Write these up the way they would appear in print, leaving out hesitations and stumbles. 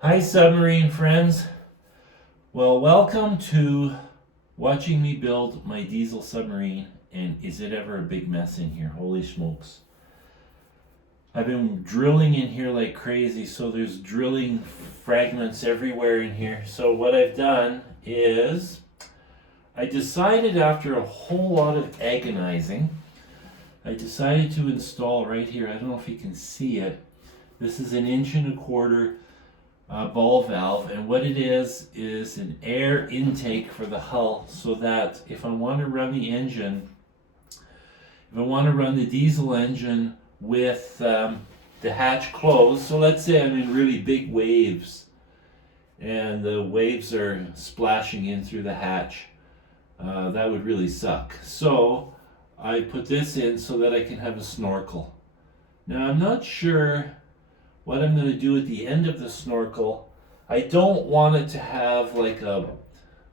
Hi, submarine friends. Well, welcome to watching me build my diesel submarine. And is it ever a big mess in here? Holy smokes. I've been drilling in here like crazy, so there's drilling fragments everywhere in here. So, what I've done is I decided after a whole lot of agonizing, I decided to install right here. I don't know if you can see it. This is an 1.25 inch ball valve, and what it is an air intake for the hull, so that if I want to run the engine, if I want to run the diesel engine with the hatch closed, so let's say I'm in really big waves and the waves are splashing in through the hatch, that would really suck. So I put this in so that I can have a snorkel. Now I'm not sure what I'm going to do at the end of the snorkel. I don't want it to have like a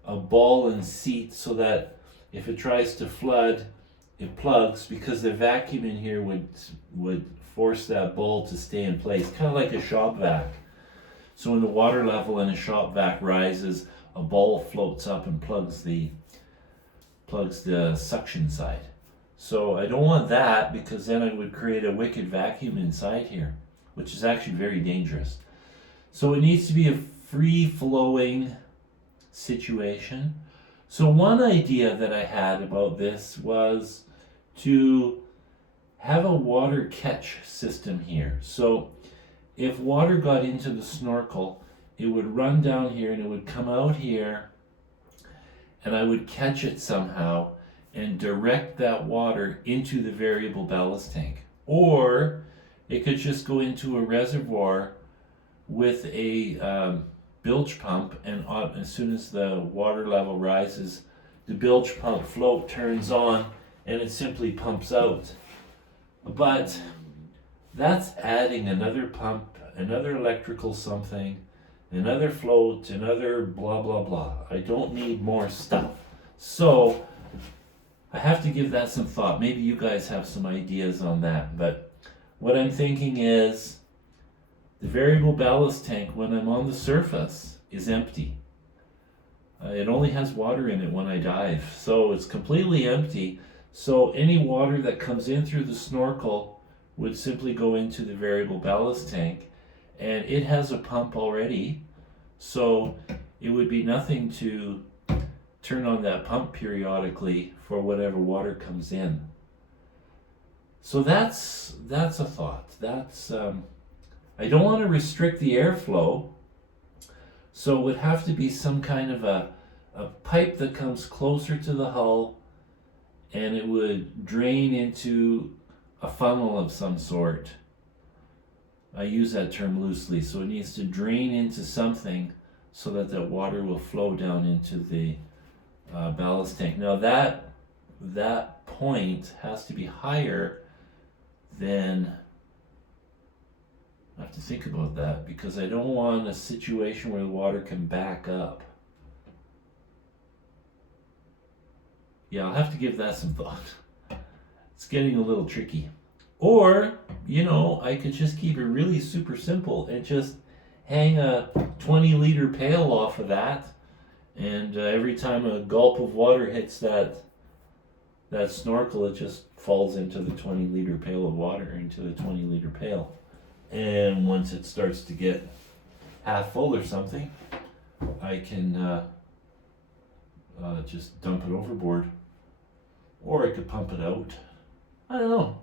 ball and seat so that if it tries to flood, it plugs, because the vacuum in here would force that ball to stay in place, kind of like a shop vac. So when the water level in a shop vac rises, a ball floats up and plugs the suction side. So I don't want that, because then I would create a wicked vacuum inside here, which is actually very dangerous. So it needs to be a free-flowing situation. So one idea that I had about this was to have a water catch system here. So if water got into the snorkel, it would run down here and it would come out here, and I would catch it somehow and direct that water into the variable ballast tank. Or it could just go into a reservoir with a bilge pump, and as soon as the water level rises, the bilge pump float turns on and it simply pumps out. But that's adding another pump, another electrical something, another float, another blah blah blah. I don't need more stuff. So I have to give that some thought. Maybe you guys have some ideas on that, but what I'm thinking is the variable ballast tank, when I'm on the surface, is empty. It only has water in it when I dive, so it's completely empty. So any water that comes in through the snorkel would simply go into the variable ballast tank, and it has a pump already, so it would be nothing to turn on that pump periodically for whatever water comes in. So that's a thought. I don't want to restrict the airflow, so it would have to be some kind of a pipe that comes closer to the hull, and it would drain into a funnel of some sort. I use that term loosely, so it needs to drain into something so that that water will flow down into the ballast tank. Now that point has to be higher than, I have to think about that, because I don't want a situation where the water can back up. Yeah, I'll have to give that some thought. It's getting a little tricky. Or, I could just keep it really super simple and just hang a 20-liter pail off of that, and every time a gulp of water hits that snorkel, it just falls into the 20-liter pail of water, into the 20-liter pail. And once it starts to get half full or something, I can just dump it overboard. Or I could pump it out. I don't know.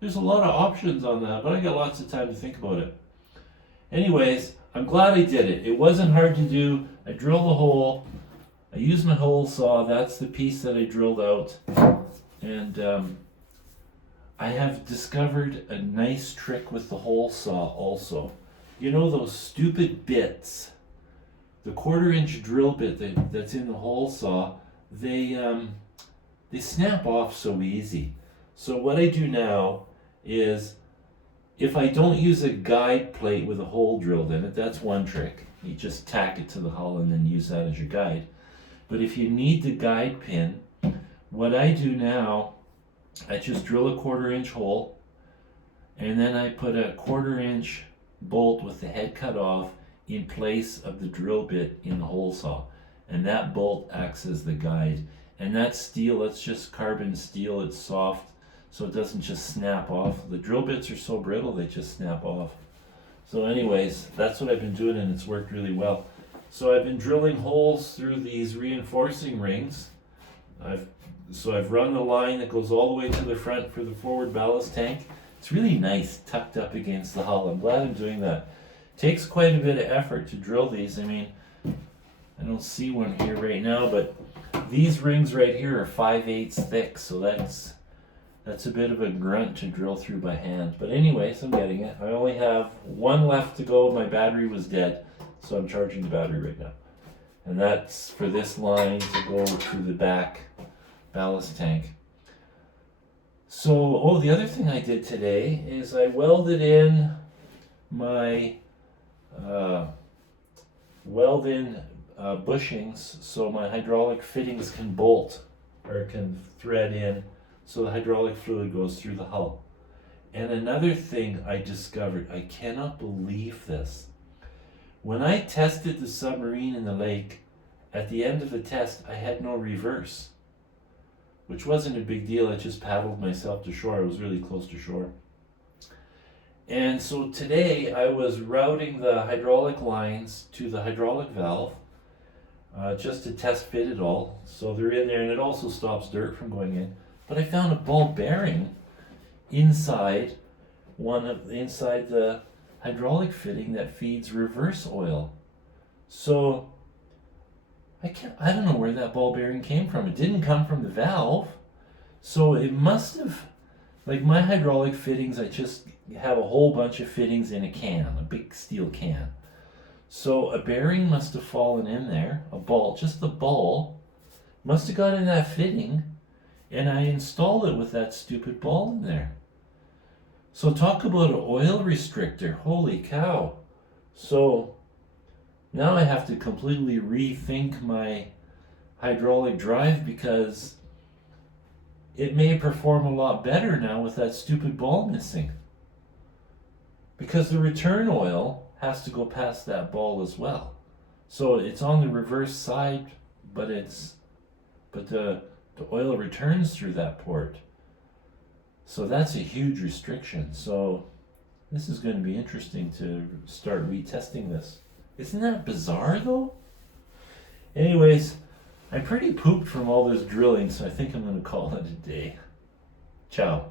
There's a lot of options on that, but I got lots of time to think about it. Anyways, I'm glad I did it. It wasn't hard to do. I drilled a hole. I used my hole saw. That's the piece that I drilled out. And I have discovered a nice trick with the hole saw also. You know those stupid bits, the 1/4 inch drill bit that's in the hole saw, they snap off so easy. So what I do now is, if I don't use a guide plate with a hole drilled in it, that's one trick. You just tack it to the hull and then use that as your guide. But if you need the guide pin, what I do now, I just drill a 1/4 inch hole, and then I put a 1/4 inch bolt with the head cut off in place of the drill bit in the hole saw. And that bolt acts as the guide. And that steel, that's just carbon steel, it's soft, so it doesn't just snap off. The drill bits are so brittle, they just snap off. So anyways, that's what I've been doing, and it's worked really well. So I've been drilling holes through these reinforcing rings. I've run the line that goes all the way to the front for the forward ballast tank. It's really nice tucked up against the hull. I'm glad I'm doing that. It takes quite a bit of effort to drill these. I mean, I don't see one here right now, but these rings right here are 5/8 thick, so that's a bit of a grunt to drill through by hand. But anyways, I'm getting it. I only have one left to go. My battery was dead, so I'm charging the battery right now. And that's for this line to go to the back ballast tank. So, the other thing I did today is I welded in my bushings so my hydraulic fittings can bolt or can thread in so the hydraulic fluid goes through the hull. And another thing I discovered, I cannot believe this. When I tested the submarine in the lake, at the end of the test I had no reverse, which wasn't a big deal. I just paddled myself to shore. I was really close to shore. And so today I was routing the hydraulic lines to the hydraulic valve just to test fit it all. So they're in there, and it also stops dirt from going in. But I found a ball bearing inside the hydraulic fitting that feeds reverse oil. So I don't know where that ball bearing came from. It didn't come from the valve. So it must have, like my hydraulic fittings, I just have a whole bunch of fittings in a can, a big steel can. So a bearing must have fallen in there, a ball, just the ball, must have got in that fitting, and I installed it with that stupid ball in there. So talk about an oil restrictor, holy cow. So now I have to completely rethink my hydraulic drive because it may perform a lot better now with that stupid ball missing. Because the return oil has to go past that ball as well. So it's on the reverse side, but the oil returns through that port. So that's a huge restriction. So this is going to be interesting to start retesting this. Isn't that bizarre though? Anyways, I'm pretty pooped from all this drilling, so I think I'm going to call it a day. Ciao.